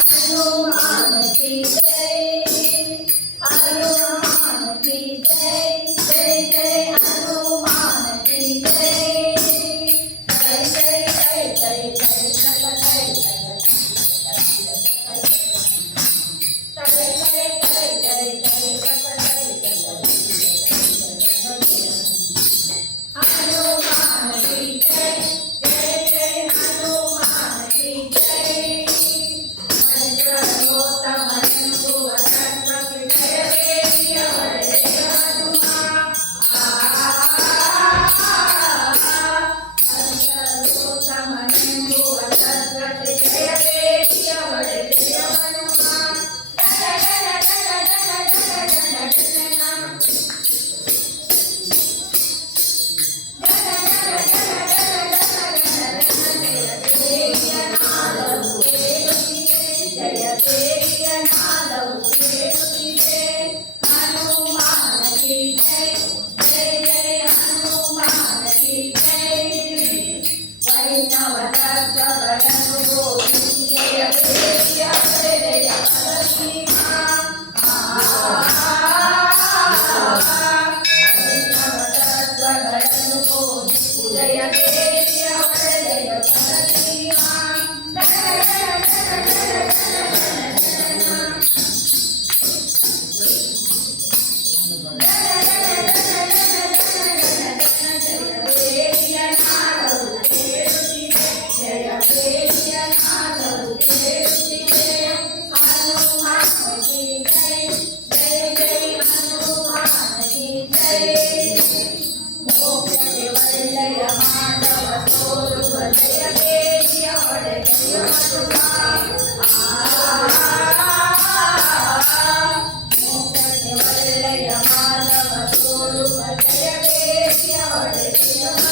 Thank you. ఉదయమే Thank you.